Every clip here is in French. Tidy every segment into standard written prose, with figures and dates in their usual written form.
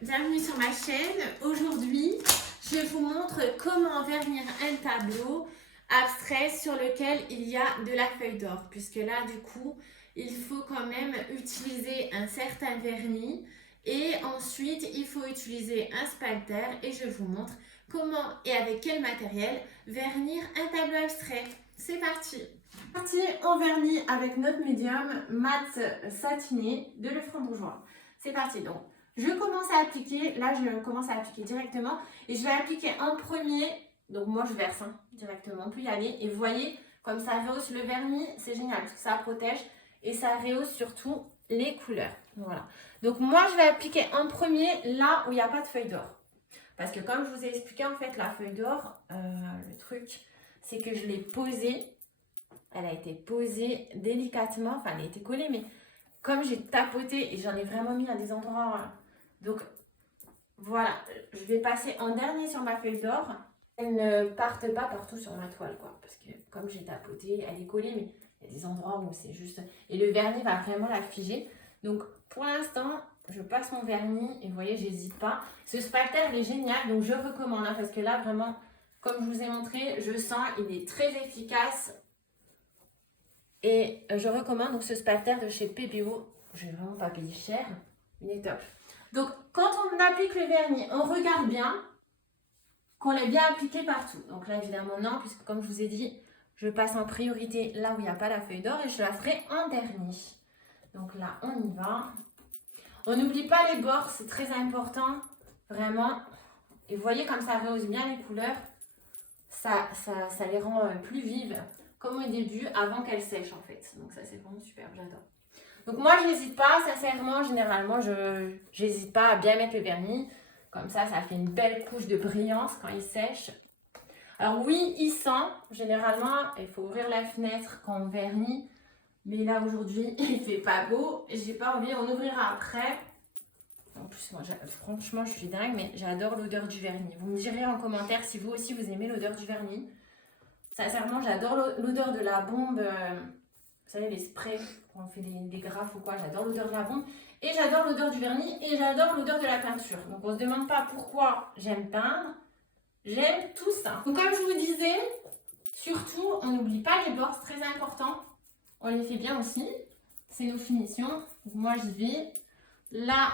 bienvenue sur ma chaîne. Aujourd'hui, je vous montre comment vernir un tableau abstrait sur lequel il y a de la feuille d'or. Puisque là, du coup, il faut quand même utiliser un certain vernis. Et ensuite, il faut utiliser un spalter. Et je vous montre comment et avec quel matériel vernir un tableau abstrait. C'est parti! On vernit avec notre médium mat satiné de Lefranc-Bourgeois. C'est parti donc. Je commence à appliquer, là je commence à appliquer directement et je vais appliquer en premier, donc moi je verse directement, on peut y aller et vous voyez comme ça rehausse le vernis, c'est génial parce que ça protège et ça rehausse surtout les couleurs. Voilà. Donc moi je vais appliquer en premier là où il n'y a pas de feuille d'or. Parce que comme je vous ai expliqué en fait la feuille d'or, le truc c'est que je l'ai posée. Elle a été posée délicatement, enfin elle a été collée, mais comme j'ai tapoté et j'en ai vraiment mis à des endroits, donc voilà, je vais passer en dernier sur ma feuille d'or. Elle ne parte pas partout sur ma toile, quoi, parce que comme j'ai tapoté, elle est collée, mais il y a des endroits où c'est juste, et le vernis va vraiment la figer. Donc pour l'instant, je passe mon vernis et vous voyez, j'hésite pas. Ce spalter, il est génial, donc je recommande, parce que là vraiment, comme je vous ai montré, je sens, il est très efficace. Et je recommande donc ce spalter de chez PBO. Je vais vraiment pas payer cher. Il est top. Donc, quand on applique le vernis, on regarde bien qu'on l'ait bien appliqué partout. Donc là, évidemment, non, puisque comme je vous ai dit, je passe en priorité là où il n'y a pas la feuille d'or et je la ferai en dernier. Donc là, on y va. On n'oublie pas les bords, c'est très important. Vraiment. Et vous voyez comme ça rehausse bien les couleurs. Ça les rend plus vives. Comme au début, avant qu'elle sèche en fait. Donc ça c'est vraiment super, j'adore. Donc moi je n'hésite pas, sincèrement, généralement je n'hésite pas à bien mettre le vernis. Comme ça fait une belle couche de brillance quand il sèche. Alors oui, il sent, généralement, il faut ouvrir la fenêtre quand on vernit. Mais là aujourd'hui, il fait pas beau. J'ai pas envie, on ouvrira après. En plus, moi, franchement, je suis dingue, mais j'adore l'odeur du vernis. Vous me direz en commentaire si vous aussi vous aimez l'odeur du vernis. Sincèrement, j'adore l'odeur de la bombe. Vous savez, les sprays, quand on fait des graphes ou quoi, j'adore l'odeur de la bombe. Et j'adore l'odeur du vernis et j'adore l'odeur de la peinture. Donc, on ne se demande pas pourquoi j'aime peindre. J'aime tout ça. Donc, comme je vous disais, surtout, on n'oublie pas les bords, c'est très important. On les fait bien aussi. C'est nos finitions. Donc, moi, j'y vais. Là,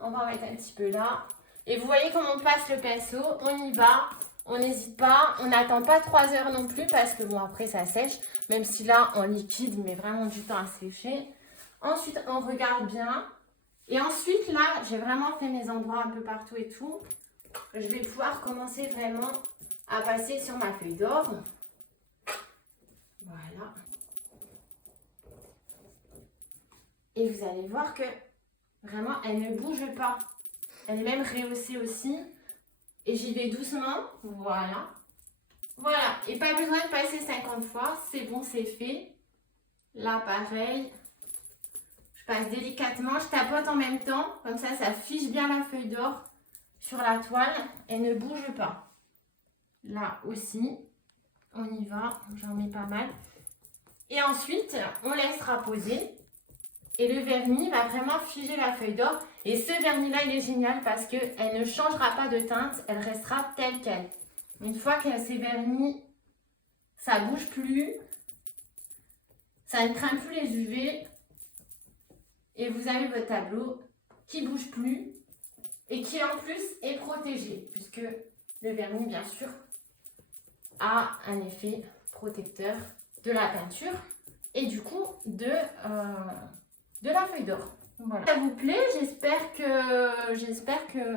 on va en mettre un petit peu là. Et vous voyez comment on passe le pinceau. On y va. On n'hésite pas, on n'attend pas 3 heures non plus parce que bon après ça sèche, même si là en liquide met vraiment du temps à sécher. Ensuite on regarde bien et ensuite là j'ai vraiment fait mes endroits un peu partout et tout. Je vais pouvoir commencer vraiment à passer sur ma feuille d'or. Voilà. Et vous allez voir que vraiment elle ne bouge pas. Elle est même rehaussée aussi. Et j'y vais doucement, voilà. Voilà, et pas besoin de passer 50 fois, c'est bon, c'est fait. Là, pareil, je passe délicatement, je tapote en même temps, comme ça fiche bien la feuille d'or sur la toile et ne bouge pas. Là aussi, on y va, j'en mets pas mal. Et ensuite, on laissera poser et le vernis va vraiment figer la feuille d'or. Et ce vernis-là, il est génial parce qu'elle ne changera pas de teinte, elle restera telle qu'elle. Une fois que c'est verni, ça ne bouge plus, ça ne craint plus les UV et vous avez votre tableau qui ne bouge plus et qui en plus est protégé puisque le vernis, bien sûr, a un effet protecteur de la peinture et du coup de la feuille d'or. Voilà. Ça vous plaît, j'espère que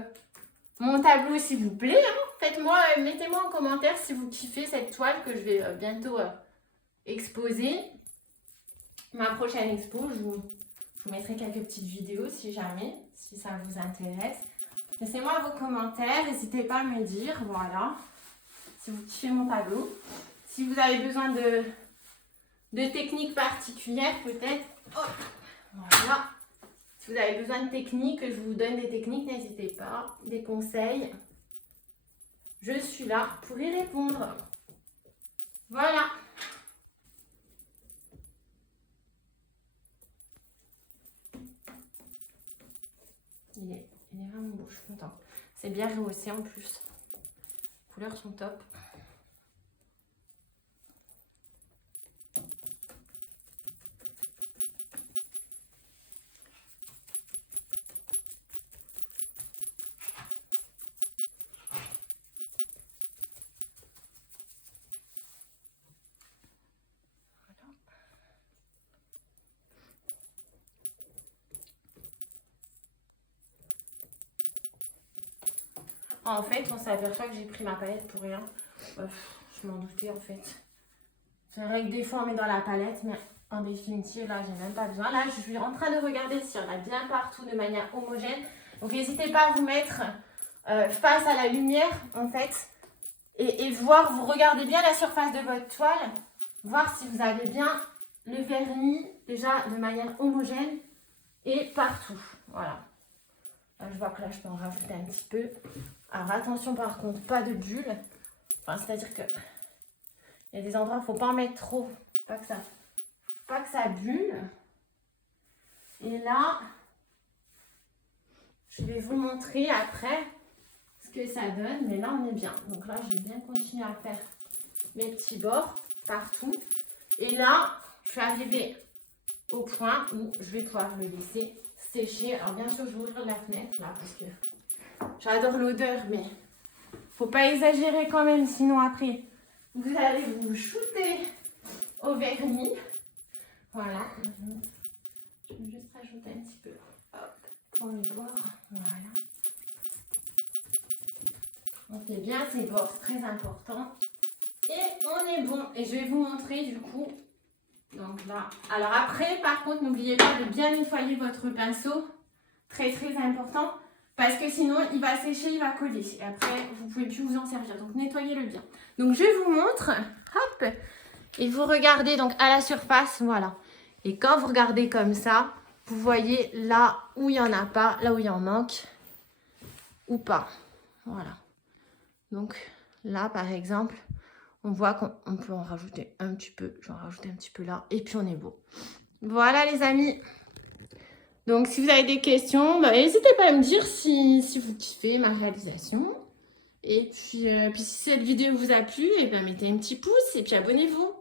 mon tableau aussi vous plaît. Faites-moi, mettez-moi en commentaire si vous kiffez cette toile que je vais bientôt exposer. Ma prochaine expo, je vous mettrai quelques petites vidéos si jamais, si ça vous intéresse. Laissez-moi vos commentaires, n'hésitez pas à me dire, voilà, si vous kiffez mon tableau. Si vous avez besoin de techniques particulières peut-être, voilà. Si vous avez besoin de techniques, que je vous donne des techniques, n'hésitez pas, des conseils. Je suis là pour y répondre. Voilà. Il est vraiment beau, je suis contente. C'est bien rehaussé en plus. Les couleurs sont top. En fait, on s'aperçoit que j'ai pris ma palette pour rien. Je m'en doutais en fait. C'est vrai que des fois on met dans la palette, mais en définitive, là, j'ai même pas besoin. Là, je suis en train de regarder si on a bien partout de manière homogène. Donc, n'hésitez pas à vous mettre face à la lumière, en fait, et voir, vous regardez bien la surface de votre toile, voir si vous avez bien le vernis, déjà, de manière homogène et partout. Voilà. Là, je vois que là, je peux en rajouter un petit peu. Alors, attention, par contre, pas de bulles. Enfin, c'est-à-dire que il y a des endroits où il ne faut pas en mettre trop. Pas que ça bulle. Et là, je vais vous montrer après ce que ça donne. Mais là, on est bien. Donc là, je vais bien continuer à faire mes petits bords partout. Et là, je suis arrivée au point où je vais pouvoir le laisser sécher. Alors bien sûr, je vais ouvrir la fenêtre là parce que j'adore l'odeur, mais faut pas exagérer quand même, sinon après, vous allez vous shooter au vernis. Voilà. Je vais juste rajouter un petit peu pour les bords. Voilà. On fait bien ces bords, c'est très important. Et on est bon. Et je vais vous montrer du coup. Donc là. Alors après, par contre, n'oubliez pas de bien nettoyer votre pinceau. Très très important. Parce que sinon, il va sécher, il va coller. Et après, vous ne pouvez plus vous en servir. Donc nettoyez-le bien. Donc je vous montre. Hop. Et vous regardez donc à la surface. Voilà. Et quand vous regardez comme ça, vous voyez là où il n'y en a pas, là où il en manque ou pas. Voilà. Donc là, par exemple, on voit qu'on peut en rajouter un petit peu. Je vais en rajouter un petit peu là. Et puis, on est beau. Voilà, les amis. Donc, si vous avez des questions, n'hésitez pas à me dire si vous kiffez ma réalisation. Et puis si cette vidéo vous a plu, mettez un petit pouce et puis abonnez-vous.